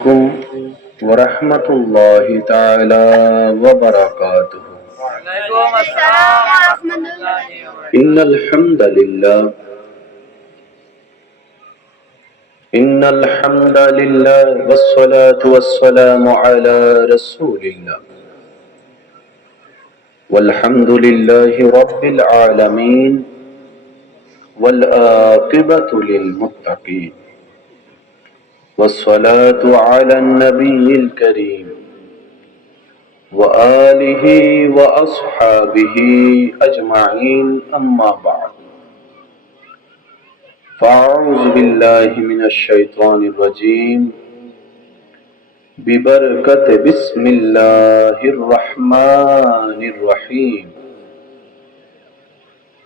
عليكم ورحمة الله تعالى وبركاته. وعليكم السلام ورحمة الله وبركاته. إن الحمد لله والصلاة والسلام على رسول الله والحمد لله رب العالمين والعاقبة للمتقين والصلاة على النبي الكريم وآله وأصحابه أجمعين أما بعد فأعوذ بالله من الشيطان الرجيم ببركة بسم الله الرحمن الرحيم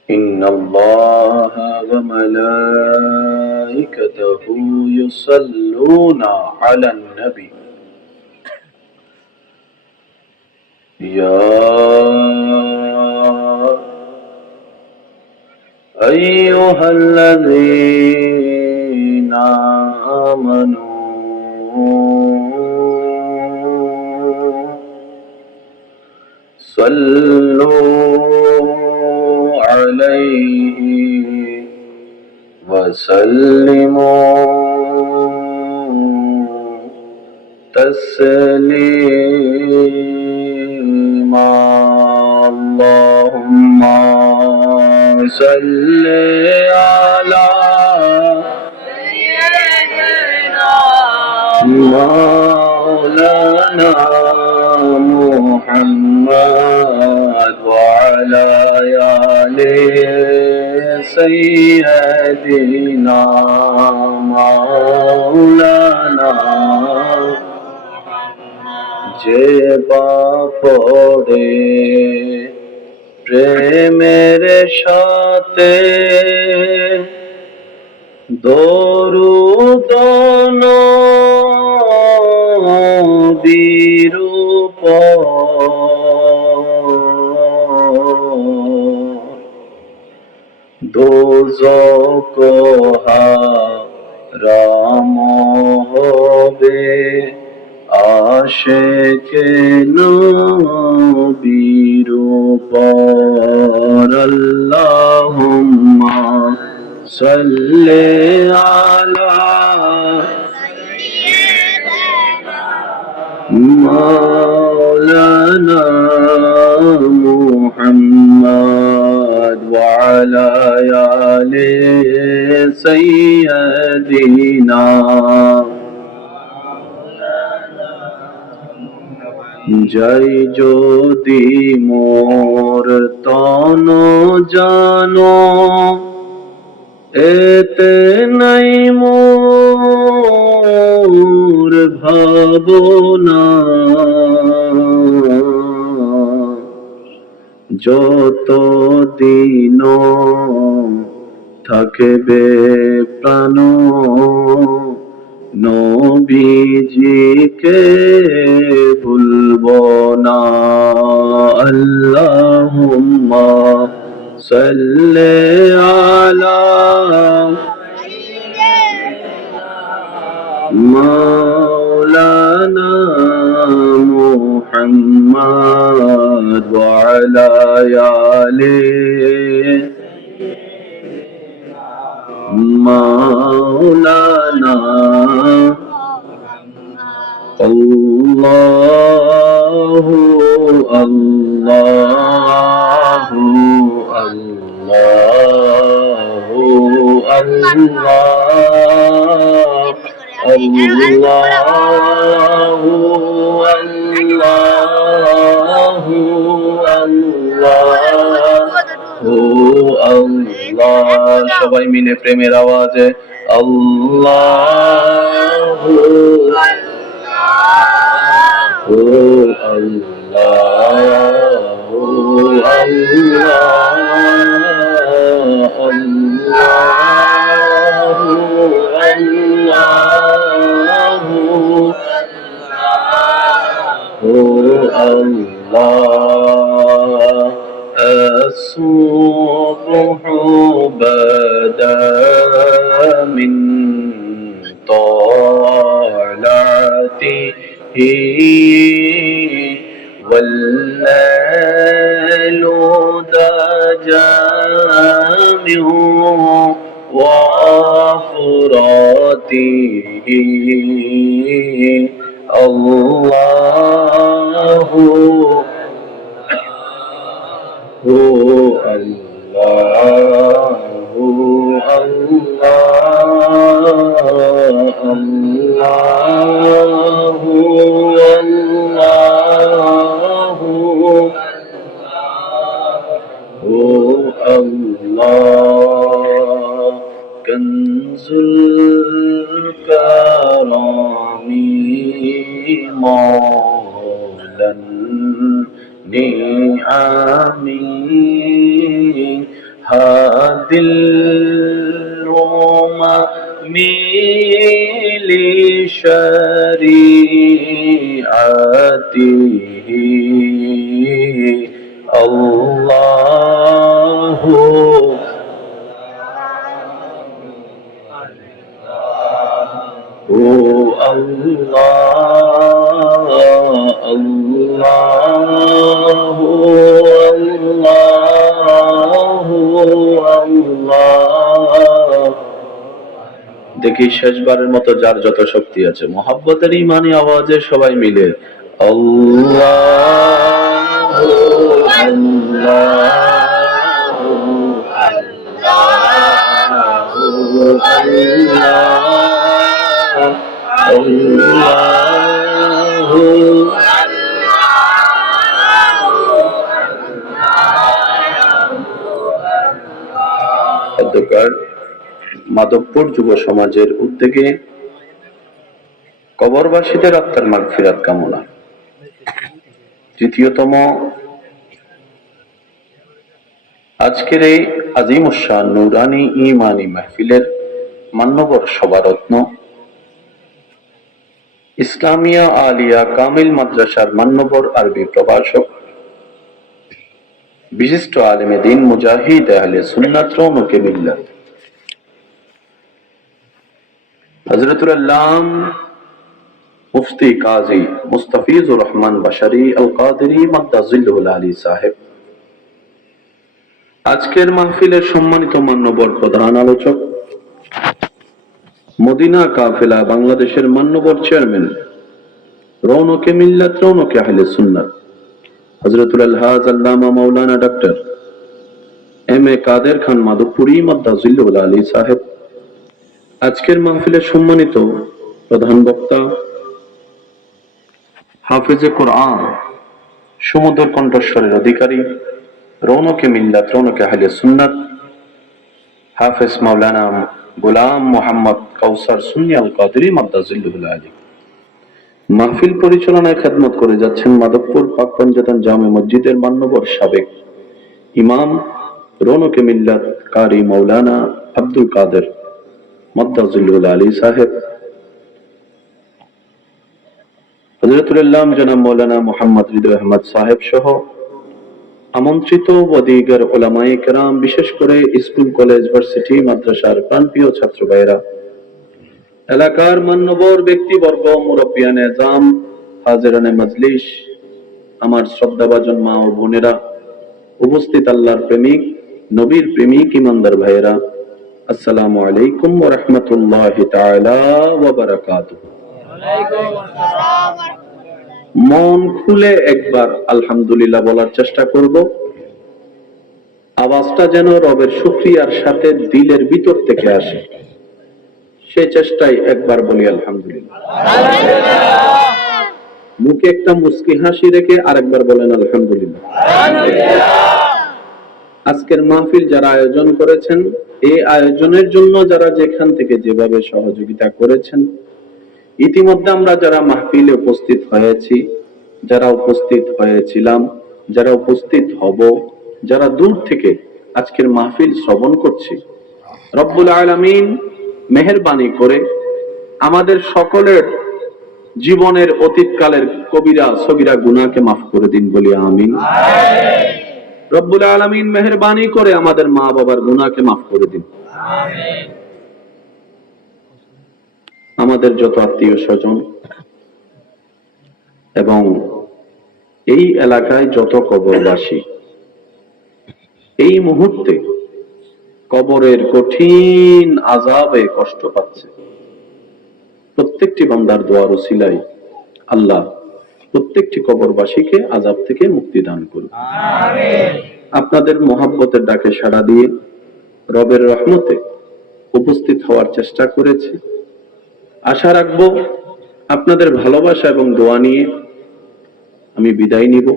إن الله وملائكته يصلون على النبي يا أيها الذين آمنوا صلوا عليه وسلموا تسليما اللهم صل على سيدنا مولانا محمد وعلى آل سيدنا مولانا যে বাপরে প্রেমের সাথে দরুদ নবীর উপর দোজখ হারাম হবে আশিকে নবীর উপর আল্লাহুম্মা সাল্লি আলা মাওলানা মুহাম্মদ ওয়া আলা আলি সাইয়্যিদিনা জয় যদি মোর তন জানো এতে নাই মোর ভাবনা যত দিন থাকবে প্রাণ নবীজিকে ভুলব না আল্লাহুম্মা সাল্লি আলা মাওলানা মুহাম্মদ ওয়া আলা আলি مولانا الله الله الله আল্লাহ সবাই মিলে প্রেমের আওয়াজে আল্লাহু আল্লাহু আল্লাহু আল্লাহু আল্লাহ الصبح بدا من طلعته والليل جامع وفراته الله هو الله الله الله الله هو الله كنز الكرام مولى النعم هادي الأمم لشريعته الله هو الله الله الله الله দেখি শেষবারের মতো যার যত শক্তি আছে মোহাব্বতের ইমানি আওয়াজে সবাই মিলে আল্লাহ মাধবপুর যুব সমাজের উদ্যোগে কবরবাসীদের আত্মার মাগফিরাত কামনা। তৃতীয়তম আজকের এই আজিমুশান নুরানি ইমানি মাহফিলের মান্যবর সভারত্ন ইসলামিয়া আলিয়া কামিল মাদ্রাসার মান্যবর আরবি প্রভাষক বিশিষ্ট আলেমে দ্বীন মুজাহিদ আহলে সুন্নাত রৌনকে মিল্লাত হযরতুল আল্লাম মুফতি কাজী মুস্তাফিজুর রহমান বাশারী আল কাদেরী মাদ্দাজিল্লুল আলী সাহেব, আজকের মাহফিলের সম্মানিত মান্যবর প্রধান আলোচক, মদিনা কাফেলা বাংলাদেশের মান্যবর চেয়ারম্যান রৌনকে মিল্লাত রৌনকে আহলে সুন্নাত হযরতুল আলহাজ আল্লামা মাওলানা ডক্টর এম এ কাদের খান মাধবপুরী মাদ্দাজিল্লুল আলী সাহেব, আজকের মাহফিলের সম্মানিত প্রধান বক্তা হাফেজে কোরআন সুমধুর কণ্ঠস্বরের অধিকারী রৌনকে মিল্লাত রৌনকে আহলে সুন্নাত হাফেজ মাওলানা গোলাম মোহাম্মদ কাউসার সুন্নি আল কাদেরী মাদ্দাজিল্লুল আলী। মাহফিল পরিচালনায় খেদমত করে যাচ্ছেন মাধবপুর পাক পঞ্জাতন জামে মসজিদের মান্যবর সাবেক ইমাম রৌনকে মিল্লাত কারি মাওলানা আব্দুল কাদের মাদ্দাজিল্লুল আলী সাহেব, হযরতুল আল্লাম জনাব মাওলানা মুহাম্মদ হৃদয় আহমদ সাহেব সহ আমন্ত্রিত ওয়াদিগার উলামায়ে কেরাম, বিশেষ করে স্কুল কলেজ ভার্সিটি মাদ্রাসার প্রাণপ্রিয় ছাত্র ভাইরা, এলাকার মান্যবর ব্যক্তিবর্গ, মুরব্বিয়ানে নিজাম, হাজিরানে মজলিস, আমার শ্রদ্ধাভাজন মা ও বোনেরা, উপস্থিত আল্লাহর প্রেমিক নবীর প্রেমিক ইমানদার ভাইয়েরা, আসসালামু আলাইকুম ওয়া রাহমাতুল্লাহি তাআলা ওয়া বারাকাতুহু। মন খুলে একবার আলহামদুলিল্লাহ বলার চেষ্টা করব। আওয়াজটা যেন রবের শুকরিয়ার সাথে দিলের ভিতর থেকে আসে, সেই চেষ্টায় একবার বলি আলহামদুলিল্লাহ। মুখে একটা মুস্কি হাসি রেখে আরেকবার বলেন আলহামদুলিল্লাহ। আজকের মাহফিল যারা আয়োজন করেছেন, এই আয়োজনের জন্য যারা যেখান থেকে যেভাবে সহযোগিতা করেছেন, ইতিমধ্যে আমরা যারা মাহফিলে উপস্থিত হয়েছি, যারা উপস্থিত হয়েছিলাম, যারা উপস্থিত হব, যারা দূর থেকে আজকের মাহফিল শ্রবণ করছি, রব্বুল আলামিন মেহেরবানি করে আমাদের সকলের জীবনের অতীতকালের কবিরা সগীরা গুনাহকে মাফ করে দিন, বলি আমিন। রব্বুল আলামিন মেহেরবানি করে আমাদের মা বাবার গুনাহকে মাফ করে দিন। আমাদের যত আত্মীয় স্বজন এবং এই এলাকায় যত কবরবাসী এই মুহূর্তে কবরের কঠিন আযাবে কষ্ট পাচ্ছে, প্রত্যেকটি বান্দার দোয়ার উসিলায় আল্লাহ প্রত্যেকটি কবরবাসীকে আযাব থেকে মুক্তি দান করুন। আমিন। আপনাদের মহব্বতের ডাকে সাড়া দিয়ে রবের রহমতে উপস্থিত হওয়ার চেষ্টা করেছি। আশা রাখবো আপনাদের ভালোবাসা এবং দোয়া নিয়ে আমি বিদায় নিব।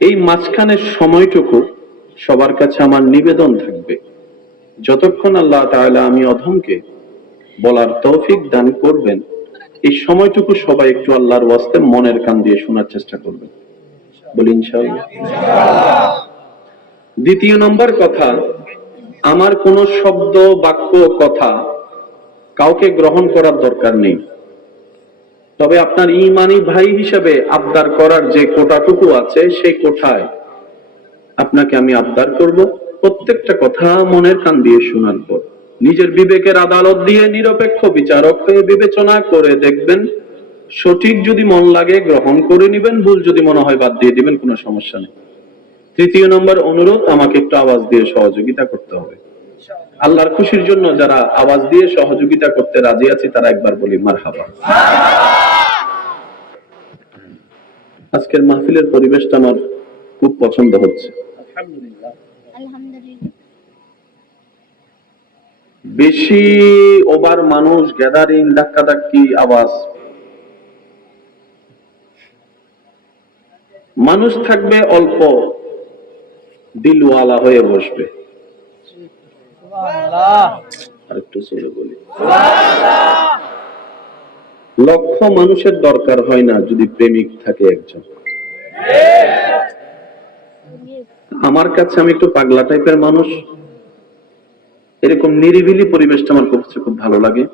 এই মাঝখানের সময়টুকু সবার কাছে আমার নিবেদন থাকবে, যতক্ষণ আল্লাহ তাআলা আমি অধমকে বলার তৌফিক দান করবেন, এই সময়টুকু সবাই একটু আল্লাহর ওয়াস্তে মনের কান দিয়ে শোনার চেষ্টা করবেন। বলি ইনশাআল্লাহ। দ্বিতীয় নম্বর কথা, আমার কোন শব্দ বাক্য কথা কাউকে গ্রহণ করার দরকার নেই। তবে আপনার ঈমানি ভাই হিসেবে আবদার করার যে কোটাটুকু আছে সেই কোঠায় আপনাকে আমি আবদার করব, প্রত্যেকটা কথা মনের কান দিয়ে শোনার পর নিজের বিবেকের আদালত দিয়ে নিরপেক্ষ বিচারক হয়ে বিবেচনা করে দেখবেন, সঠিক যদি মন লাগে গ্রহণ করে নেবেন, ভুল যদি মনে হয় বাদ দিয়ে দিবেন, কোনো সমস্যা নেই। তৃতীয় নম্বর অনুরোধ, আমাকে একটু আওয়াজ দিয়ে সহযোগিতা করতে হবে। আল্লাহর খুশির জন্য যারা আওয়াজ দিয়ে সহযোগিতা করতে রাজি আছে তারা একবার বলি মারহাবা। আজকের মাহফিলের পরিবেশটা আমার খুব পছন্দ হচ্ছে। আলহামদুলিল্লাহ। বেশি ওভার মানুষ, গ্যাদারিং, ধাক্কাধাক্কি, আওয়াজ, মানুষ থাকবে অল্প, দিলওয়ালা হয়ে বসবে। আরেকটু চলে বলি, লক্ষ মানুষের দরকার হয় না যদি প্রেমিক থাকে একজন। আমার কাছে আমি একটু পাগলা টাইপের মানুষ, এরকম নিরিবিলি পরিবেশটা আমার খুব ভালো লাগে।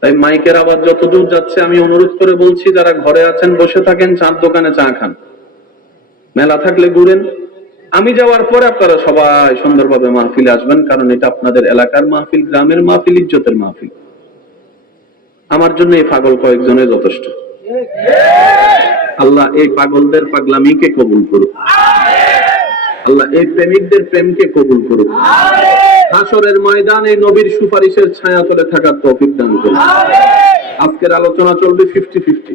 তাই মাইকের আওয়াজ যতদূর যাচ্ছে আমি অনুরোধ করে বলছি, যারা ঘরে আছেন বসে থাকেন, চার দোকানে চা খান, মেলা থাকলে ঘুরেন। আমি যাওয়ার পরে আপনারা সবাই সুন্দরভাবে মাহফিলে আসবেন, কারণ এটা আপনাদের এলাকার মাহফিল, গ্রামের মাহফিল, ইজ্জতের মাহফিল। আমার জন্য এই পাগল কয়েকজনের যথেষ্ট। আল্লাহ এই পাগলদের পাগলামিকে কবুল করুক, আল্লাহ এই প্রেমিকদের প্রেমকে কবুল করুক, হাসরের ময়দানে নবীর সুপারিশের ছায়া তলে থাকার তৌফিক দান করুন। আজকের আলোচনা চলবে 50-50,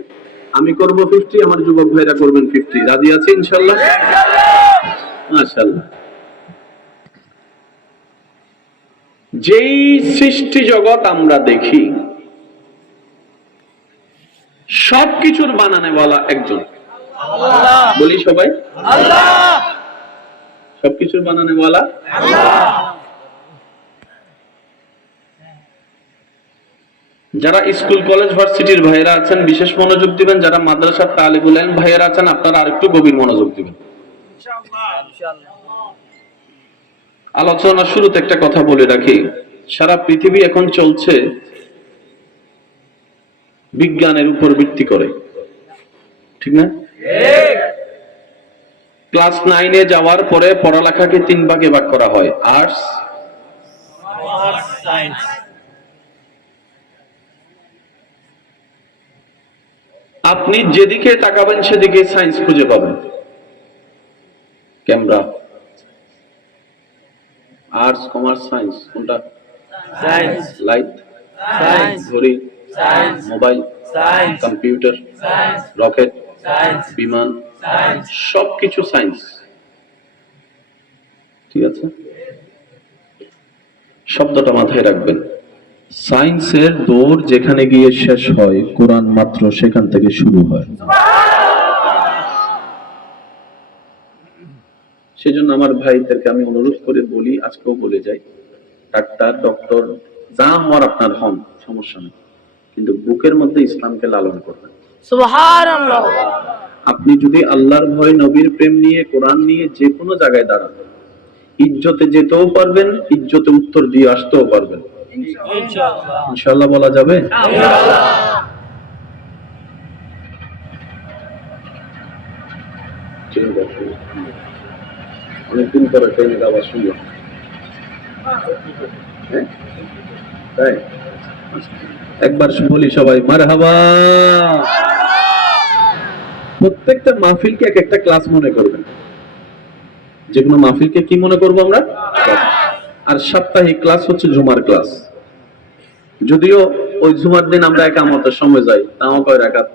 আমি করব 50, আমার যুবক ভাইরা করবেন 50। রাজি আছে ইনশাআল্লাহ? মাশাআল্লাহ। যেই সৃষ্টি জগৎ আমরা দেখি, সবকিছুর বানানেওয়ালা একজন, বলি সবাই আল্লাহ। সবকিছুর বানানেওয়ালা আল্লাহ। যারা স্কুল কলেজ ভার্সিটির ভাইয়েরা আছেন বিশেষ মনোযোগ দিবেন, যারা মাদ্রাসার তালিবুল ইলম ভাইয়েরা আছেন আপনারা আরেকটু গভীর মনোযোগ দিবেন। আলোচনা শুরুতে একটা কথা বলে রাখি, সারা পৃথিবী এখন চলছে বিজ্ঞানের উপর ভিত্তি করে, ঠিক না? ক্লাস 9-এ যাওয়ার পরে পড়ালেখাকে 3 ভাগে ভাগ করা হয়, আর্টস, সায়েন্স। আপনি যেদিকে তাকাবেন সেদিকে সায়েন্স খুঁজে পাবেন। ক্যামেরা, আর্টস, কমার্স, সায়েন্স, কোনটা? সায়েন্স। Light, science. ঘড়ি, science. Mobile, science. Computer, science. Rocket, science. বিমান, সায়েন্স। সবকিছু সায়েন্স, ঠিক আছে? শব্দটা মাথায় রাখবেন, সায়েন্সের দৌড় যেখানে গিয়ে শেষ হয়, কোরআন মাত্র সেখান থেকে শুরু হয়। সেজন্য আমার ভাইদেরকে আমি অনুরোধ করে বলি, আজকেও বলে যাই, ডাক্তার, ডক্টর যা হওয়ার আপনার হন, সমস্যা নেই, কিন্তু বুকের মধ্যে ইসলামকে লালন করবেন। সুবহানাল্লাহ। আপনি যদি আল্লাহর ভয়, নবীর প্রেম নিয়ে, কোরআন নিয়ে যে কোনো জায়গায় দাঁড়ান, ইজ্জতে যেতেও পারবেন, ইজ্জতে উত্তর দিয়ে আসতেও পারবেন। ইনশাআল্লাহ বলা যাবে? অনেকদিন পরে ট্রেনের আওয়াজ শুনলাম, তাই একবার বলি সবাই মারহাবা। প্রত্যেকটা মাহফিলকে এক একটা ক্লাস মনে করবেন। যে কোনো মাহফিলকে কি মনে করবো আমরা? আর সাপ্তাহিক ক্লাস হচ্ছে জুমার ক্লাস। যদিও ওই জুমার দিন আমরা একামতের সময় যাই, তাও কয় রাকাত?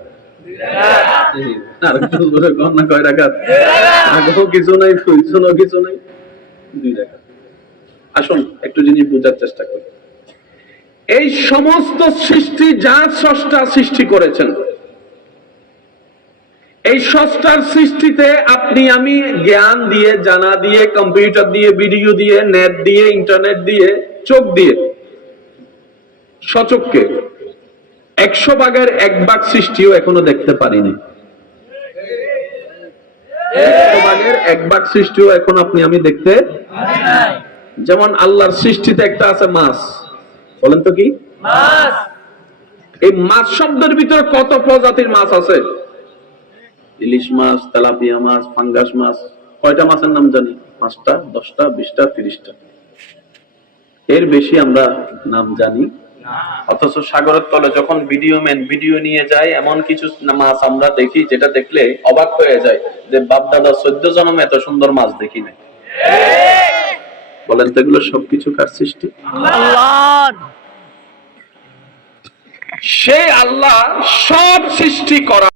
আর একটু জোরে কর না, কয় রাকাত? আগেও কিছু নাই, পিছনেও কিছু নাই, 2 রাকাত। আসুন একটু জিনিস বোঝার চেষ্টা করি। এই সমস্ত সৃষ্টি যা স্রষ্টা সৃষ্টি করেছেন, এই স্রষ্টার সৃষ্টিতে আপনি আমি জ্ঞান দিয়ে, জানা দিয়ে, কম্পিউটার দিয়ে, ভিডিও দিয়ে, নেট দিয়ে, ইন্টারনেট দিয়ে, চোখ দিয়ে, সচক্ষে 100 ভাগের 1 ভাগ সৃষ্টিও এখনো দেখতে পারিনি। 100 ভাগের 1 ভাগ সৃষ্টিও এখন আপনি আমি দেখতে পারি নাই। যেমন আল্লাহর সৃষ্টিতে একটা আছে মাছ, বলেন তো কি মাছ? এই মাছ শব্দের ভিতরে কত প্রজাতির মাছ আছে? ইলিশ মাছ, তেলাপিয়া মাছ, ফাঙ্গাস মাছ। কয়টা মাছের নাম জানি? 5টা, 10টা, 20টা, 30টা। এর বেশি আমরা নাম জানি। অথচ সাগরের তলে যখন ভিডিওম্যান ভিডিও নিয়ে যায়, এমন কিছু মাছ আমরা দেখি যেটা দেখলে অবাক হয়ে যায় যে বাপ দাদা 14 জন্মে এত সুন্দর মাছ দেখি নাই। বলেন তো এগুলো সবকিছু কার সৃষ্টি? আল্লাহর। সেই আল্লাহ সব সৃষ্টি করা